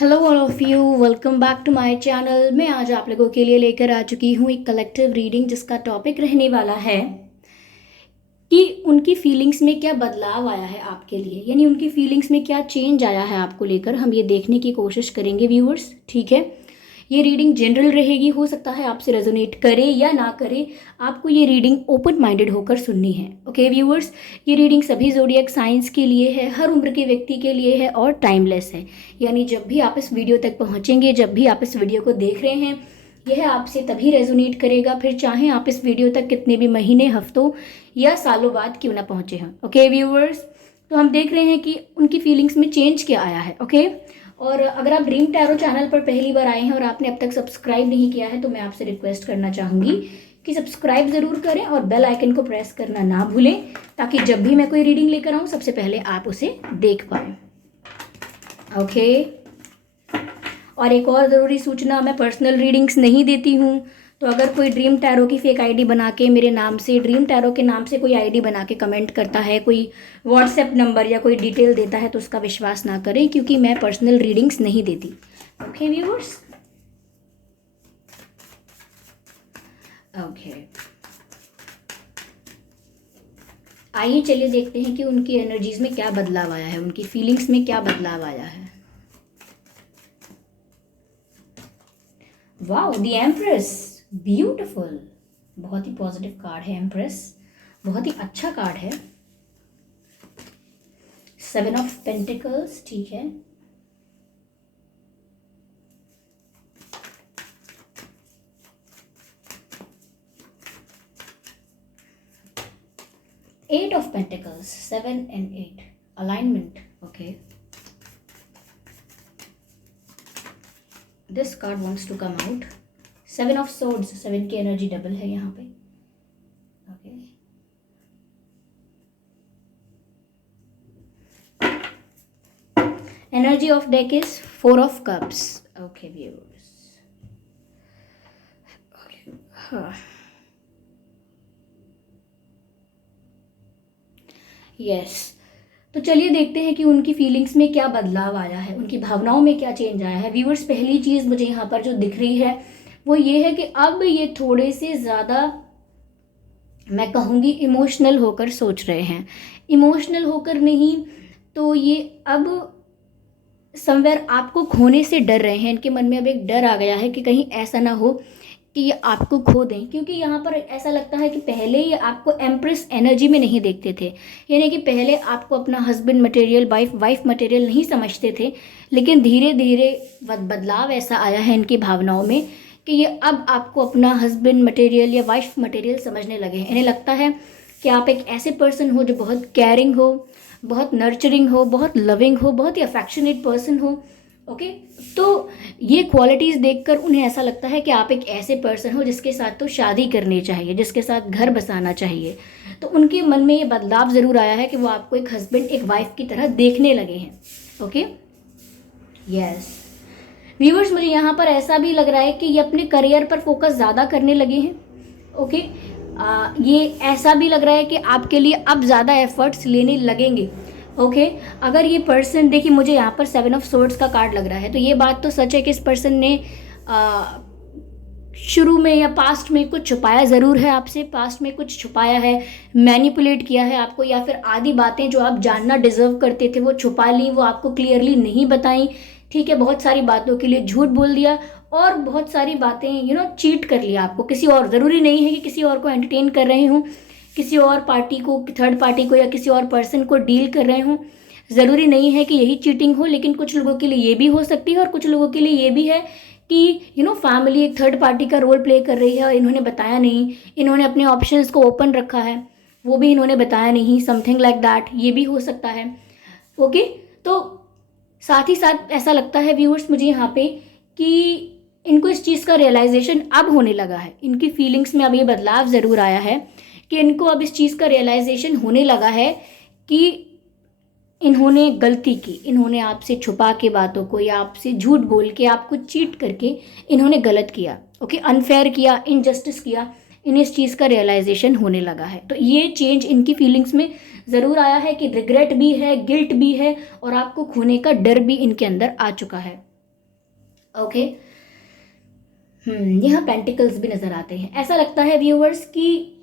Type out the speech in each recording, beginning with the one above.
Hello all of you, welcome back to my channel. मैं आज आप लोगों के लिए लेकर आ चुकी हूँ एक कलेक्टिव रीडिंग जिसका टॉपिक रहने वाला है कि उनकी फीलिंग्स में क्या बदलाव आया है आपके लिए, यानी उनकी फीलिंग्स में क्या चेंज आया है आपको लेकर। हम ये देखने की कोशिश करेंगे व्यूअर्स, ठीक है। ये रीडिंग जनरल रहेगी, हो सकता है आपसे रेजोनेट करे या ना करे। आपको ये रीडिंग ओपन माइंडेड होकर सुननी है, ओके व्यूअर्स। ये रीडिंग सभी ज़ोडिएक साइंस के लिए है, हर उम्र के व्यक्ति के लिए है और टाइमलेस है। यानी जब भी आप इस वीडियो तक पहुंचेंगे, जब भी आप इस वीडियो को देख रहे हैं, यह आपसे तभी रेजोनेट करेगा, फिर चाहे आप इस वीडियो तक कितने भी महीने, हफ्तों या सालों बाद क्यों ना पहुंचे हैं, ओके व्यूअर्स। तो हम देख रहे हैं कि उनकी फीलिंग्स में चेंज क्या आया है, ओके। और अगर आप ड्रीम टैरो चैनल पर पहली बार आए हैं और आपने अब तक सब्सक्राइब नहीं किया है तो मैं आपसे रिक्वेस्ट करना चाहूँगी कि सब्सक्राइब ज़रूर करें और बेल आइकन को प्रेस करना ना भूलें, ताकि जब भी मैं कोई रीडिंग लेकर आऊँ सबसे पहले आप उसे देख पाएँ, ओके। और एक और ज़रूरी सूचना, मैं पर्सनल रीडिंग्स नहीं देती हूँ। तो अगर कोई ड्रीम टैरो की फेक आईडी बना के मेरे नाम से, ड्रीम टैरो के नाम से कोई आईडी बना के कमेंट करता है, कोई व्हाट्सएप नंबर या कोई डिटेल देता है, तो उसका विश्वास ना करें, क्योंकि मैं पर्सनल रीडिंग्स नहीं देती, ओके व्यूअर्स। ओके, आइए चलिए देखते हैं कि उनकी एनर्जीज में क्या बदलाव आया है, उनकी फीलिंग्स में क्या बदलाव आया है। Wow, the empress, beautiful. बहुत ही पॉजिटिव कार्ड है एम्प्रेस, बहुत ही अच्छा कार्ड है। 7 ऑफ पेंटिकल्स, ठीक है। Eight of pentacles, 7 and 8, alignment, okay. This card wants to come out. 7 of swords, 7 की एनर्जी डबल है यहाँ पे, ओके। Energy of deck is 4 of cups, okay viewers, okay. हाँ, यस। तो चलिए देखते हैं कि उनकी फीलिंग्स में क्या बदलाव आया है, उनकी भावनाओं में क्या चेंज आया है व्यूअर्स। पहली चीज़ मुझे यहाँ पर जो दिख रही है वो ये है कि अब ये थोड़े से ज़्यादा, मैं कहूँगी, इमोशनल होकर सोच रहे हैं। इमोशनल होकर नहीं तो ये अब समवेयर आपको खोने से डर रहे हैं। इनके मन में अब एक डर आ गया है कि कहीं ऐसा ना हो कि ये आपको खो दें, क्योंकि यहाँ पर ऐसा लगता है कि पहले ये आपको एम्प्रेस एनर्जी में नहीं देखते थे, यानी कि पहले आपको अपना हस्बैंड मटेरियल, वाइफ मटेरियल नहीं समझते थे। लेकिन धीरे धीरे बदलाव ऐसा आया है इनकी भावनाओं में कि ये अब आपको अपना हस्बैंड मटेरियल या वाइफ मटेरियल समझने लगे हैं। इन्हें लगता है कि आप एक ऐसे पर्सन हो जो बहुत केयरिंग हो, बहुत नर्चरिंग हो, बहुत लविंग हो, बहुत ही अफेक्शनेट पर्सन हो, ओके। तो ये क्वालिटीज़ देखकर उन्हें ऐसा लगता है कि आप एक ऐसे पर्सन हो जिसके साथ तो शादी करनी चाहिए, जिसके साथ घर बसाना चाहिए। तो उनके मन में ये बदलाव ज़रूर आया है कि वो आपको एक हस्बैंड, एक वाइफ की तरह देखने लगे हैं, ओके। यस व्यूअर्स, मुझे यहाँ पर ऐसा भी लग रहा है कि ये अपने करियर पर फोकस ज़्यादा करने लगे हैं, ओके। ये ऐसा भी लग रहा है कि आपके लिए अब ज़्यादा एफर्ट्स लेने लगेंगे, ओके। अगर ये पर्सन, देखिए मुझे यहाँ पर 7 ऑफ सोर्ड्स का कार्ड लग रहा है, तो ये बात तो सच है कि इस पर्सन ने शुरू में या पास्ट में कुछ छुपाया ज़रूर है आपसे, पास्ट में कुछ छुपाया है, मैनिपुलेट किया है आपको, या फिर आधी बातें जो आप जानना डिजर्व करते थे वो छुपा ली, वो आपको क्लियरली नहीं बताई, ठीक है। बहुत सारी बातों के लिए झूठ बोल दिया और बहुत सारी बातें चीट कर लिया आपको किसी और। ज़रूरी नहीं है कि किसी और को एंटरटेन कर रहे हों, किसी और पार्टी को, थर्ड पार्टी को या किसी और पर्सन को डील कर रहे हों। ज़रूरी नहीं है कि यही चीटिंग हो, लेकिन कुछ लोगों के लिए ये भी हो सकती है और कुछ लोगों के लिए ये भी है कि फैमिली एक थर्ड पार्टी का रोल प्ले कर रही है और इन्होंने बताया नहीं, इन्होंने अपने ऑप्शंस को ओपन रखा है, वो भी इन्होंने बताया नहीं, समथिंग लाइक दैट, ये भी हो सकता है, ओके। तो साथ ही साथ ऐसा लगता है व्यूअर्स मुझे यहाँ पे कि इनको इस चीज़ का रियलाइजेशन अब होने लगा है। इनकी फीलिंग्स में अब ये बदलाव ज़रूर आया है कि इनको अब इस चीज़ का रियलाइजेशन होने लगा है कि इन्होंने गलती की, इन्होंने आपसे छुपा के बातों को या आपसे झूठ बोल के, आपको चीट करके इन्होंने गलत किया, ओके, अनफेयर किया, इनजस्टिस किया। इन्हें इस चीज़ का रियलाइजेशन होने लगा है। तो ये चेंज इनकी फीलिंग्स में ज़रूर आया है कि रिग्रेट भी है, गिल्ट भी है और आपको खोने का डर भी इनके अंदर आ चुका है, ओके। यहाँ पेंटिकल्स भी नज़र आते हैं। ऐसा लगता है व्यूअर्स कि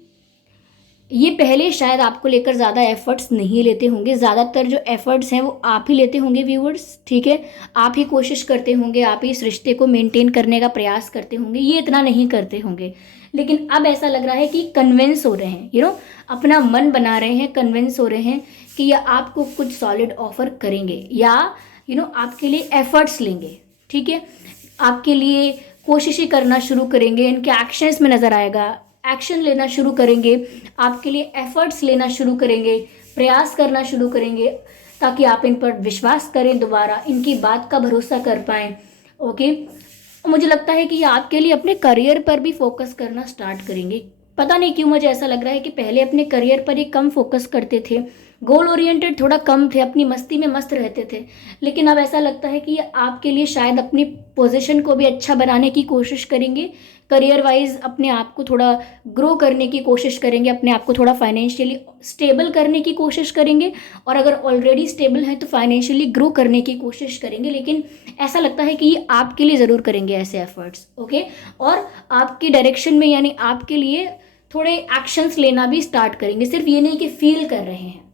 ये पहले शायद आपको लेकर ज़्यादा एफर्ट्स नहीं लेते होंगे, ज़्यादातर जो एफर्ट्स हैं वो आप ही लेते होंगे व्यूअर्स, ठीक है। आप ही कोशिश करते होंगे, आप ही इस रिश्ते को मेंटेन करने का प्रयास करते होंगे, ये इतना नहीं करते होंगे। लेकिन अब ऐसा लग रहा है कि कन्विंस हो रहे हैं, अपना मन बना रहे हैं, कन्विंस हो रहे हैं कि ये आपको कुछ सॉलिड ऑफर करेंगे या आपके लिए एफर्ट्स लेंगे, ठीक है। आपके लिए कोशिशें करना शुरू करेंगे, इनके एक्शंस में नज़र आएगा, एक्शन लेना शुरू करेंगे, आपके लिए एफर्ट्स लेना शुरू करेंगे, प्रयास करना शुरू करेंगे, ताकि आप इन पर विश्वास करें, दोबारा इनकी बात का भरोसा कर पाएँ। ओके। मुझे लगता है कि ये आपके लिए अपने करियर पर भी फोकस करना स्टार्ट करेंगे। पता नहीं क्यों मुझे ऐसा लग रहा है कि पहले अपने करियर पर ही कम फोकस करते थे, गोल ओरिएंटेड थोड़ा कम थे, अपनी मस्ती में मस्त रहते थे। लेकिन अब ऐसा लगता है कि ये आपके लिए शायद अपनी पोजीशन को भी अच्छा बनाने की कोशिश करेंगे, करियर वाइज अपने आप को थोड़ा ग्रो करने की कोशिश करेंगे, अपने आप को थोड़ा फाइनेंशियली स्टेबल करने की कोशिश करेंगे, और अगर ऑलरेडी स्टेबल हैं तो फाइनेंशियली ग्रो करने की कोशिश करेंगे। लेकिन ऐसा लगता है कि ये आपके लिए ज़रूर करेंगे ऐसे एफर्ट्स, ओके। और आपकी डायरेक्शन में, यानी आपके लिए थोड़े एक्शंस लेना भी स्टार्ट करेंगे। सिर्फ ये नहीं कि फील कर रहे हैं,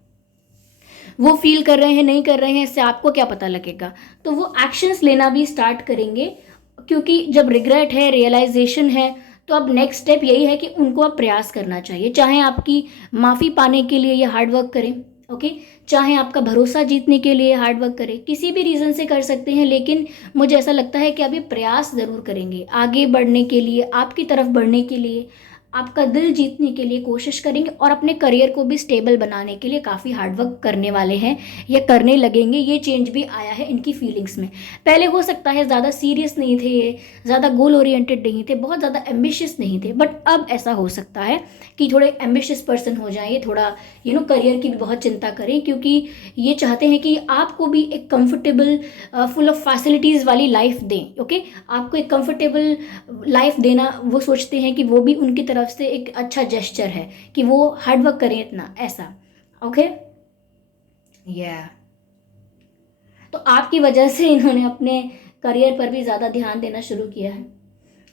वो फील कर रहे हैं नहीं कर रहे हैं इससे आपको क्या पता लगेगा, तो वो एक्शंस लेना भी स्टार्ट करेंगे। क्योंकि जब रिग्रेट है, रियलाइजेशन है, तो अब नेक्स्ट स्टेप यही है कि उनको अब प्रयास करना चाहिए। चाहे आपकी माफ़ी पाने के लिए ये हार्ड वर्क करें, ओके, चाहे आपका भरोसा जीतने के लिए हार्ड वर्क करें, किसी भी रीज़न से कर सकते हैं। लेकिन मुझे ऐसा लगता है कि अभी प्रयास ज़रूर करेंगे आगे बढ़ने के लिए, आपकी तरफ बढ़ने के लिए, आपका दिल जीतने के लिए कोशिश करेंगे, और अपने करियर को भी स्टेबल बनाने के लिए काफ़ी हार्ड वर्क करने वाले हैं या करने लगेंगे। ये चेंज भी आया है इनकी फीलिंग्स में। पहले हो सकता है ज़्यादा सीरियस नहीं थे ये, ज़्यादा गोल ओरिएंटेड नहीं थे, बहुत ज़्यादा एम्बिशियस नहीं थे, बट अब ऐसा हो सकता है कि थोड़े एम्बिशियस पर्सन हो जाएं, थोड़ा करियर की भी बहुत चिंता करें, क्योंकि ये चाहते हैं कि आपको भी एक कंफर्टेबल फुल ऑफ फैसिलिटीज़ वाली लाइफ दें, ओके। आपको एक कंफर्टेबल लाइफ देना वो सोचते हैं कि वो भी उनकी तरफ से एक अच्छा जेस्चर है कि वो हार्ड वर्क करें इतना, ऐसा, ओके। तो आपकी वजह से इन्होंने अपने करियर पर भी ज़्यादा ध्यान देना शुरू किया है।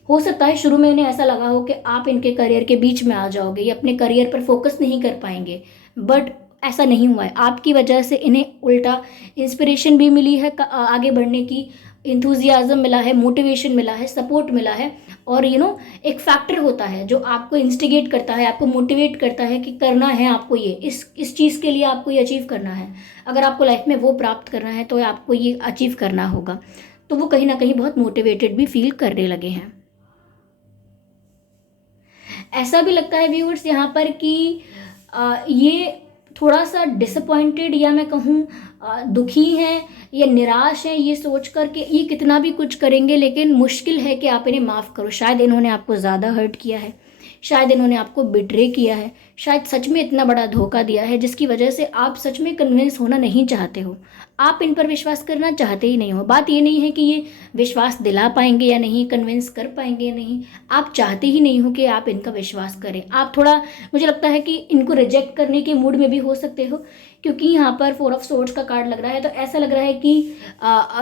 हो सकता है शुरू में इन्हें ऐसा लगा हो कि आप इनके करियर के बीच में आ जाओगे, ये अपने करियर पर फोकस नहीं कर पाएंगे, बट ऐसा नहीं हुआ है। आपकी वजह से इन्हें उल्टा इंस्पिरेशन भी मिली है आगे बढ़ने की, इंथुजियाज़म मिला है, मोटिवेशन मिला है, सपोर्ट मिला है। और एक फैक्टर होता है जो आपको इंस्टिगेट करता है, आपको मोटिवेट करता है कि करना है आपको ये, इस चीज़ के लिए आपको ये अचीव करना है। अगर आपको लाइफ में वो प्राप्त करना है तो आपको ये अचीव करना होगा। तो वो कहीं ना कहीं बहुत मोटिवेटेड भी फील करने लगे हैं। ऐसा भी लगता है व्यूअर्स यहाँ पर कि ये थोड़ा सा डिसअपॉइंटेड, या मैं कहूँ दुखी हैं या निराश हैं, ये सोच कर के ये कितना भी कुछ करेंगे लेकिन मुश्किल है कि आप इन्हें माफ़ करो। शायद इन्होंने आपको ज़्यादा हर्ट किया है, शायद इन्होंने आपको बिट्रे किया है, शायद सच में इतना बड़ा धोखा दिया है जिसकी वजह से आप सच में कन्विंस होना नहीं चाहते हो, आप इन पर विश्वास करना चाहते ही नहीं हो। बात ये नहीं है कि ये विश्वास दिला पाएंगे या नहीं, कन्विंस कर पाएंगे या नहीं, आप चाहते ही नहीं हो कि आप इनका विश्वास करें। आप थोड़ा, मुझे लगता है कि इनको रिजेक्ट करने के मूड में भी हो सकते हो, क्योंकि यहाँ पर 4 ऑफ सोर्ड्स का कार्ड लग रहा है। तो ऐसा लग रहा है कि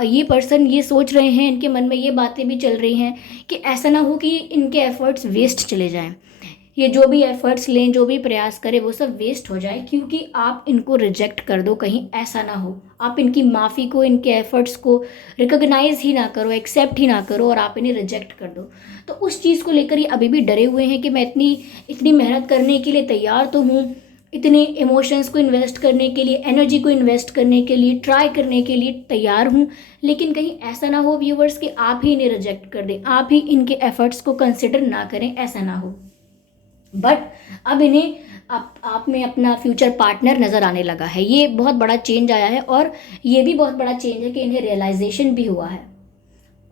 ये पर्सन ये सोच रहे हैं, इनके मन में ये बातें भी चल रही हैं कि ऐसा ना हो कि इनके एफर्ट्स वेस्ट चले जाएं, ये जो भी एफर्ट्स लें, जो भी प्रयास करें, वो सब वेस्ट हो जाए क्योंकि आप इनको रिजेक्ट कर दो। कहीं ऐसा ना हो आप इनकी माफ़ी को, इनके एफर्ट्स को रिकॉग्नाइज ही ना करो, एक्सेप्ट ही ना करो और आप इन्हें रिजेक्ट कर दो। तो उस चीज़ को लेकर ये अभी भी डरे हुए हैं कि मैं इतनी मेहनत करने के लिए तैयार तो हूँ, इतने इमोशंस को इन्वेस्ट करने के लिए, एनर्जी को इन्वेस्ट करने के लिए, ट्राई करने के लिए तैयार हूँ, लेकिन कहीं ऐसा ना हो व्यूवर्स कि आप ही इन्हें रिजेक्ट कर दें, आप ही इनके एफर्ट्स को कंसिडर ना करें, ऐसा ना हो। बट अब इन्हें आप में अपना फ्यूचर पार्टनर नज़र आने लगा है। ये बहुत बड़ा चेंज आया है और ये भी बहुत बड़ा चेंज है कि इन्हें रियलाइजेशन भी हुआ है।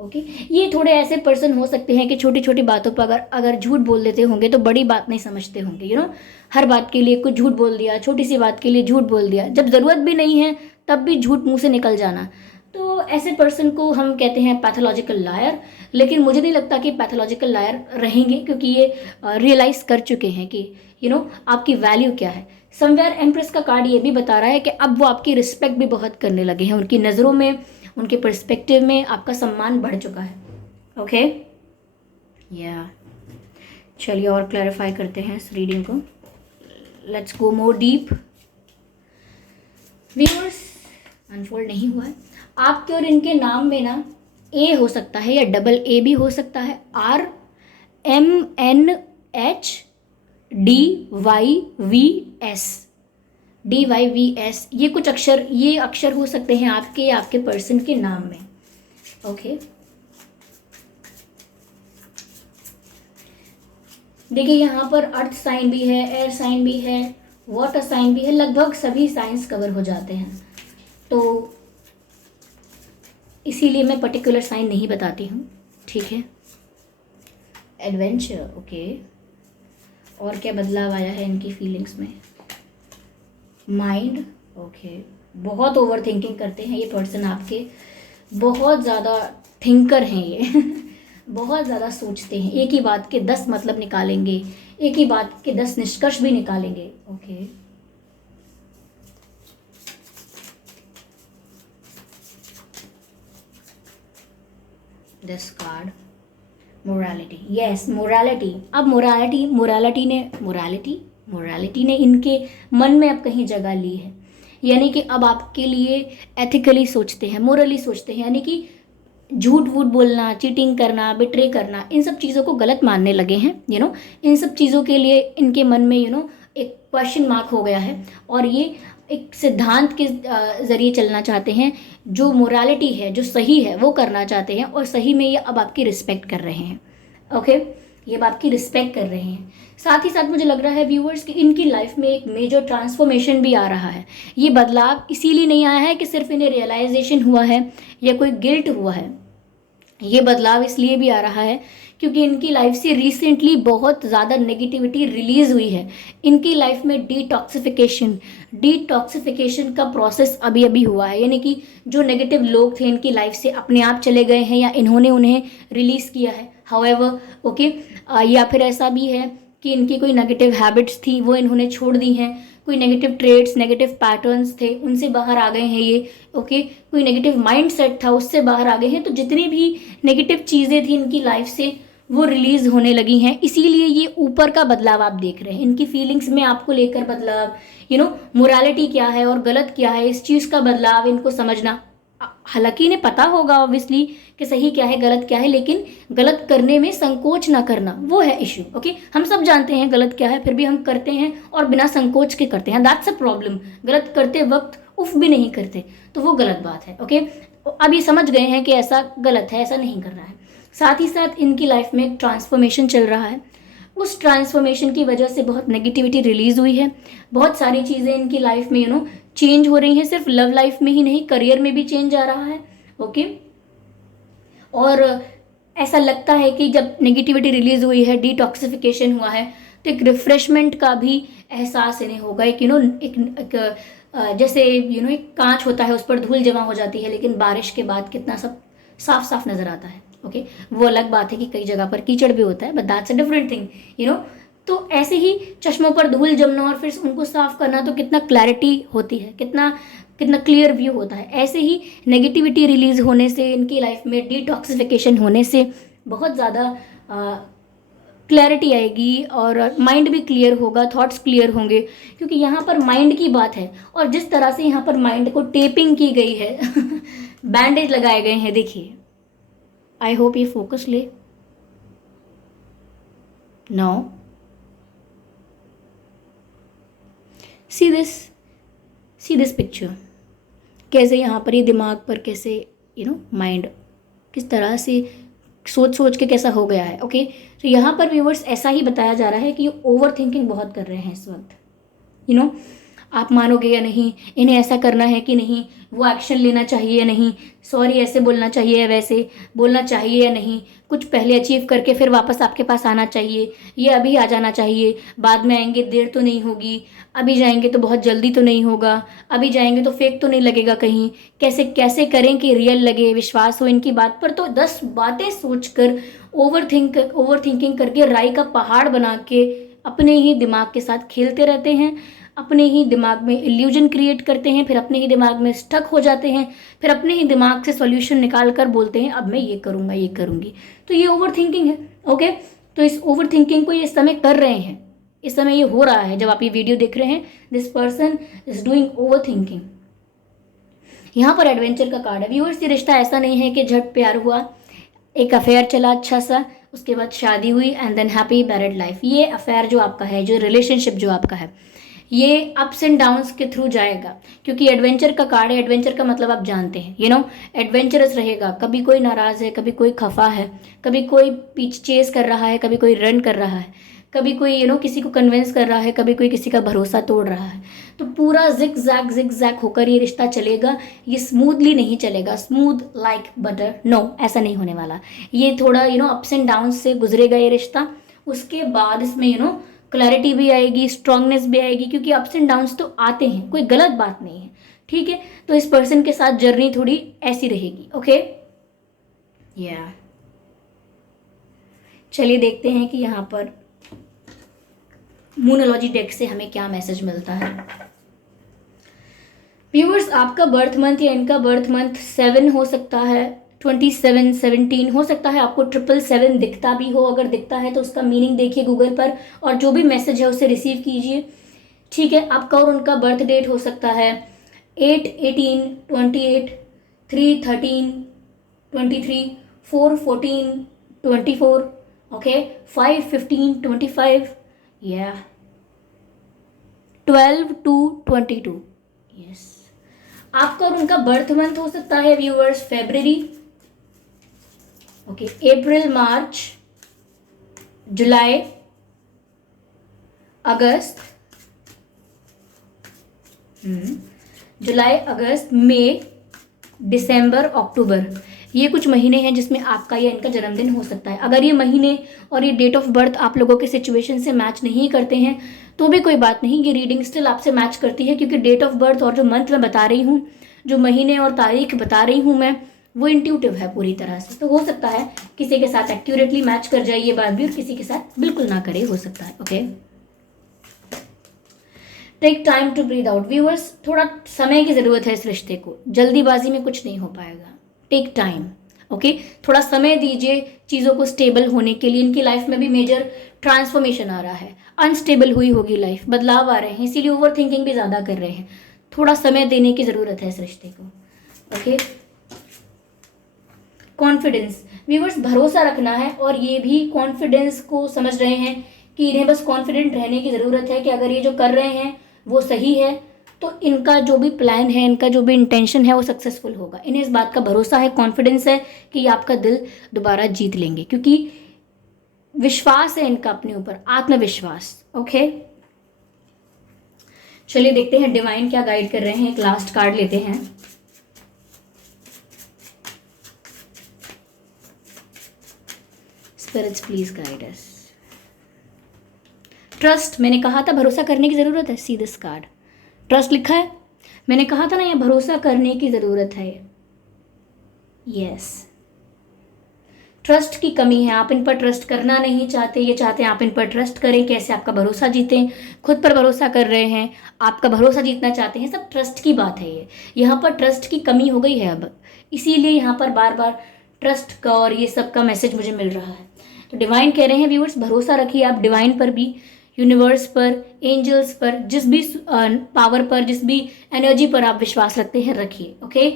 ओके, ये थोड़े ऐसे पर्सन हो सकते हैं कि छोटी छोटी बातों पर अगर झूठ बोल देते होंगे तो बड़ी बात नहीं समझते होंगे। हर बात के लिए कुछ झूठ बोल दिया, छोटी सी बात के लिए झूठ बोल दिया, जब ज़रूरत भी नहीं है तब भी झूठ मुंह से निकल जाना। तो ऐसे पर्सन को हम कहते हैं पैथोलॉजिकल लायर, लेकिन मुझे नहीं लगता कि पैथोलॉजिकल लायर रहेंगे, क्योंकि ये रियलाइज़ कर चुके हैं कि आपकी वैल्यू क्या है। समवेयर एम्प्रेस का कार्ड ये भी बता रहा है कि अब वो आपकी रिस्पेक्ट भी बहुत करने लगे हैं, उनकी नज़रों में, उनके पर्सपेक्टिव में आपका सम्मान बढ़ चुका है। ओके, या चलिए और क्लैरिफाई करते हैं इस रीडिंग को। Let's go more deep. Viewers, unfold नहीं हुआ है। आपके और इनके नाम में ना ए हो सकता है या डबल ए भी हो सकता है। RMNHDYVS, DYVS, ये कुछ अक्षर, ये अक्षर हो सकते हैं आपके या आपके पर्सन के नाम में। ओके, देखिए यहाँ पर अर्थ साइन भी है, एयर साइन भी है, वाटर साइन भी है, लगभग सभी साइंस कवर हो जाते हैं, तो इसीलिए मैं पर्टिकुलर साइन नहीं बताती हूँ, ठीक है। एडवेंचर, ओके, और क्या बदलाव आया है इनकी फीलिंग्स में। माइंड, ओके, बहुत ओवर थिंकिंग करते हैं ये पर्सन आपके, बहुत ज़्यादा थिंकर हैं ये बहुत ज़्यादा सोचते हैं, एक ही बात के 10 मतलब निकालेंगे, एक ही बात के 10 निष्कर्ष भी निकालेंगे। Okay, this card, morality, yes morality. अब मोरालिटी ने इनके मन में अब कहीं जगह ली है, यानी कि अब आपके लिए एथिकली सोचते हैं, मोरली सोचते हैं, यानी कि झूठ वूठ बोलना, चीटिंग करना, बिट्रे करना, इन सब चीज़ों को गलत मानने लगे हैं। इन सब चीज़ों के लिए इनके मन में एक क्वेश्चन मार्क हो गया है, और ये एक सिद्धांत के ज़रिए चलना चाहते हैं। जो मोरालिटी है, जो सही है, वो करना चाहते हैं, और सही में ये अब आपकी रिस्पेक्ट कर रहे हैं। ओके, ये अब आपकी रिस्पेक्ट कर रहे हैं। साथ ही साथ मुझे लग रहा है व्यूअर्स कि इनकी लाइफ में एक मेजर ट्रांसफॉर्मेशन भी आ रहा है। ये बदलाव इसीलिए नहीं आया है कि सिर्फ इन्हें रियलाइजेशन हुआ है या कोई गिल्ट हुआ है, ये बदलाव इसलिए भी आ रहा है क्योंकि इनकी लाइफ से रिसेंटली बहुत ज़्यादा नेगेटिविटी रिलीज़ हुई है। इनकी लाइफ में डिटॉक्सिफिकेशन का प्रोसेस अभी अभी हुआ है, यानी कि जो नेगेटिव लोग थे इनकी लाइफ से अपने आप चले गए हैं या इन्होंने उन्हें रिलीज़ किया है। हाउएवर, ओके, या फिर ऐसा भी है कि इनकी कोई नेगेटिव हैबिट्स थी, वो इन्होंने छोड़ दी हैं। कोई नेगेटिव ट्रेड्स, नेगेटिव पैटर्न्स थे, उनसे बाहर आ गए हैं ये। ओके, कोई नेगेटिव माइंड सेट था, उससे बाहर आ गए हैं। तो जितनी भी नेगेटिव चीज़ें थी इनकी लाइफ से, वो रिलीज़ होने लगी हैं। इसीलिए ये ऊपर का बदलाव आप देख रहे हैं, इनकी फीलिंग्स में आपको लेकर बदलाव, मोरालिटी क्या है और गलत क्या है, इस चीज़ का बदलाव इनको समझना। हालांकि इन्हें पता होगा ऑब्वियसली कि सही क्या है, गलत क्या है, लेकिन गलत करने में संकोच ना करना, वो है इशू। ओके, हम सब जानते हैं गलत क्या है, फिर भी हम करते हैं और बिना संकोच के करते हैं। That's a problem. गलत करते वक्त उफ भी नहीं करते, तो वो गलत बात है। ओके, अब ये समझ गए हैं कि ऐसा गलत है, ऐसा नहीं करना है। साथ ही साथ इनकी लाइफ में एक ट्रांसफॉर्मेशन चल रहा है। उस ट्रांसफॉर्मेशन की वजह से बहुत नेगेटिविटी रिलीज़ हुई है। बहुत सारी चीज़ें इनकी लाइफ में चेंज हो रही हैं। सिर्फ लव लाइफ में ही नहीं, करियर में भी चेंज आ रहा है। ओके, और ऐसा लगता है कि जब नेगेटिविटी रिलीज़ हुई है, डिटॉक्सिफिकेशन हुआ है, तो एक रिफ्रेशमेंट का भी एहसास इन्हें होगा। एक जैसे एक कांच होता है, उस पर धूल जमा हो जाती है, लेकिन बारिश के बाद कितना सब साफ साफ नज़र आता है। ओके, वो अलग बात है कि कई जगह पर कीचड़ भी होता है, but that's a different thing. तो ऐसे ही चश्मों पर धूल जमना और फिर उनको साफ करना, तो कितना क्लैरिटी होती है, कितना क्लियर व्यू होता है। ऐसे ही नेगेटिविटी रिलीज होने से, इनकी लाइफ में डिटॉक्सिफिकेशन होने से बहुत ज़्यादा क्लैरिटी आएगी और माइंड भी क्लियर होगा, थॉट्स क्लियर होंगे, क्योंकि यहाँ पर माइंड की बात है। और जिस तरह से यहाँ पर माइंड को टेपिंग की गई है बैंडेज लगाए गए हैं, देखिए, आई होप ये फोकस ले। नाउ सी दिस पिक्चर, कैसे यहाँ पर ये दिमाग पर कैसे माइंड किस तरह से सोच के कैसा हो गया है। ओके, तो यहाँ पर व्यूवर्स ऐसा ही बताया जा रहा है कि ये ओवर थिंकिंग बहुत कर रहे हैं इस वक्त। आप मानोगे या नहीं, इन्हें ऐसा करना है कि नहीं, वो एक्शन लेना चाहिए या नहीं, सॉरी ऐसे बोलना चाहिए या वैसे बोलना चाहिए या नहीं, कुछ पहले अचीव करके फिर वापस आपके पास आना चाहिए, ये अभी आ जाना चाहिए, बाद में आएंगे देर तो नहीं होगी, अभी जाएंगे तो बहुत जल्दी तो नहीं होगा, अभी जाएंगे तो फेक तो नहीं लगेगा कहीं, कैसे कैसे करें कि रियल लगे, विश्वास हो इनकी बात पर। तो 10 बातें सोचकर ओवर थिंकिंग करके राई का पहाड़ बना के अपने ही दिमाग के साथ खेलते रहते हैं, अपने ही दिमाग में इल्यूजन क्रिएट करते हैं, फिर अपने ही दिमाग में स्टक हो जाते हैं, फिर अपने ही दिमाग से सॉल्यूशन निकाल कर बोलते हैं अब मैं ये करूँगा ये करूँगी। तो ये ओवर थिंकिंग है। ओके, तो इस ओवर थिंकिंग को ये इस समय कर रहे हैं, इस समय ये हो रहा है जब आप ये वीडियो देख रहे हैं। This person is doing over thinking. यहाँ पर एडवेंचर का कार्ड है। व्यूअर्स, ये रिश्ता ऐसा नहीं है कि झट प्यार हुआ, एक अफेयर चला अच्छा सा, उसके बाद शादी हुई and than happy married life. ये अफेयर जो आपका है, जो रिलेशनशिप जो आपका है, ये अप्स एंड डाउन्स के थ्रू जाएगा, क्योंकि एडवेंचर का कार्ड है। एडवेंचर का मतलब आप जानते हैं, यू नो, एडवेंचरस रहेगा। कभी कोई नाराज़ है, कभी कोई खफा है, कभी कोई पीछे चेस कर रहा है, कभी कोई रन कर रहा है, कभी कोई किसी को कन्विंस कर रहा है, कभी कोई किसी का भरोसा तोड़ रहा है। तो पूरा जिग जैग होकर ये रिश्ता चलेगा। ये स्मूथली नहीं चलेगा, स्मूथ लाइक बटर, नो, ऐसा नहीं होने वाला। ये थोड़ा अप्स एंड डाउन से गुजरेगा ये रिश्ता। उसके बाद इसमें क्लैरिटी भी आएगी, स्ट्रांगनेस भी आएगी, क्योंकि अप्स एंड डाउन्स तो आते हैं, कोई गलत बात नहीं है, ठीक है। तो इस पर्सन के साथ जर्नी थोड़ी ऐसी रहेगी। ओके, या चलिए देखते हैं कि यहाँ पर मूनोलॉजी डेक से हमें क्या मैसेज मिलता है। व्यूअर्स, आपका बर्थ मंथ या इनका बर्थ मंथ 7 हो सकता है, 27, 17 हो सकता है। आपको 777 दिखता भी हो, अगर दिखता है तो उसका मीनिंग देखिए गूगल पर और जो भी मैसेज है उसे रिसीव कीजिए, ठीक है। आपका और उनका बर्थ डेट हो सकता है 8, 18, 28, 3, 13, 23, 4, 14, 24, ओके, 5, 15, 25, या 12 to 22, यस। आपका और उनका बर्थ मंथ हो सकता है व्यूअर्स फरवरी, ओके, अप्रैल, मार्च, जुलाई, अगस्त, जुलाई, अगस्त, मई, दिसंबर, अक्टूबर। ये कुछ महीने हैं जिसमें आपका या इनका जन्मदिन हो सकता है। अगर ये महीने और ये डेट ऑफ बर्थ आप लोगों के सिचुएशन से मैच नहीं करते हैं तो भी कोई बात नहीं, ये रीडिंग स्टिल आपसे मैच करती है, क्योंकि डेट ऑफ बर्थ और जो मंथ मैं बता रही हूँ, जो महीने और तारीख बता रही हूँ मैं, वो इंट्यूटिव है पूरी तरह से। तो हो सकता है किसी के साथ एक्यूरेटली मैच कर जाए ये बात भी, और किसी के साथ बिल्कुल ना करे, हो सकता है। Okay, take time to breathe out. Viewers, थोड़ा समय की ज़रूरत है इस रिश्ते को, जल्दीबाजी में कुछ नहीं हो पाएगा। टेक टाइम, ओके, थोड़ा समय दीजिए चीज़ों को स्टेबल होने के लिए। इनकी लाइफ में भी मेजर ट्रांसफॉर्मेशन आ रहा है, अनस्टेबल हुई होगी लाइफ, बदलाव आ रहे हैं, इसीलिए ओवर थिंकिंग भी ज़्यादा कर रहे हैं। थोड़ा समय देने की ज़रूरत है इस रिश्ते को। Okay, confidence. व्यूअर्स, भरोसा रखना है, और ये भी कॉन्फिडेंस को समझ रहे हैं कि इन्हें बस कॉन्फिडेंट रहने की ज़रूरत है कि अगर ये जो कर रहे हैं वो सही है तो इनका जो भी प्लान है, इनका जो भी इंटेंशन है वो सक्सेसफुल होगा। इन्हें इस बात का भरोसा है, कॉन्फिडेंस है कि ये आपका दिल दोबारा जीत लेंगे, क्योंकि विश्वास है इनका अपने ऊपर, आत्मविश्वास। ओके, चलिए देखते हैं डिवाइन क्या गाइड कर रहे हैं। एक लास्ट कार्ड लेते हैं। Spirits please guide us. Trust, मैंने कहा था भरोसा करने की ज़रूरत है। सी दिस कार्ड, ट्रस्ट लिखा है, मैंने कहा था ना, ये भरोसा करने की ज़रूरत है। यस, ट्रस्ट की कमी है, आप इन पर ट्रस्ट करना नहीं चाहते, ये चाहते हैं आप इन पर ट्रस्ट करें, कैसे आपका भरोसा जीतें, खुद पर भरोसा कर रहे हैं, आपका भरोसा जीतना चाहते हैं, सब ट्रस्ट की बात है। ये यहाँ पर ट्रस्ट की कमी हो गई है अब, इसीलिए यहाँ पर बार बार ट्रस्ट का और ये सब का मैसेज मुझे मिल रहा है। तो डिवाइन कह रहे हैं व्यूअर्स, भरोसा रखिए आप डिवाइन पर भी, यूनिवर्स पर, एंजल्स पर, जिस भी पावर पर, जिस भी एनर्जी पर आप विश्वास रखते हैं, रखिए। Okay,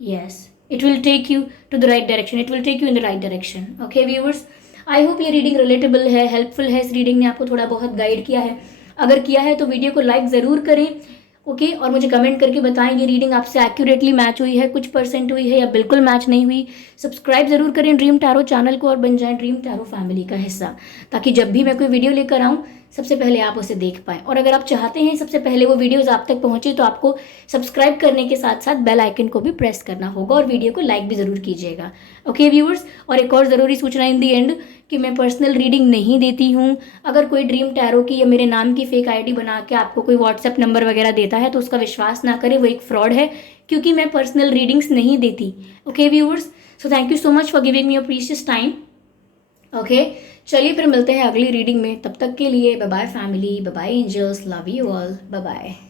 yes, it will take you to the right direction, it will take you in the right direction. Okay viewers, I hope ये रीडिंग रिलेटेबल है, हेल्पफुल है। इस रीडिंग ने आपको थोड़ा बहुत गाइड किया है, अगर किया है तो वीडियो को लाइक ज़रूर करें। ओके, और मुझे कमेंट करके बताएं ये रीडिंग आपसे एक्यूरेटली मैच हुई है, कुछ परसेंट हुई है या बिल्कुल मैच नहीं हुई। सब्सक्राइब ज़रूर करें ड्रीम टैरो चैनल को और बन जाएं ड्रीम टैरो फैमिली का हिस्सा, ताकि जब भी मैं कोई वीडियो लेकर आऊँ सबसे पहले आप उसे देख पाएँ। और अगर आप चाहते हैं सबसे पहले वो वीडियोस आप तक पहुंचे तो आपको सब्सक्राइब करने के साथ साथ बेल आइकन को भी प्रेस करना होगा और वीडियो को लाइक भी ज़रूर कीजिएगा। ओके व्यूअर्स, और एक और ज़रूरी सूचना इन दी एंड कि मैं पर्सनल रीडिंग नहीं देती हूँ। अगर कोई ड्रीम टैरो की या मेरे नाम की फेक आईडी बना के आपको कोई व्हाट्सएप नंबर वगैरह देता है तो उसका विश्वास ना करें, वो एक फ्रॉड है, क्योंकि मैं पर्सनल रीडिंग्स नहीं देती। Okay viewers, so thank you so much for giving me your precious time. Okay, चलिए फिर मिलते हैं अगली रीडिंग में। तब तक के लिए bye bye family, bye bye angels, love you all, bye bye.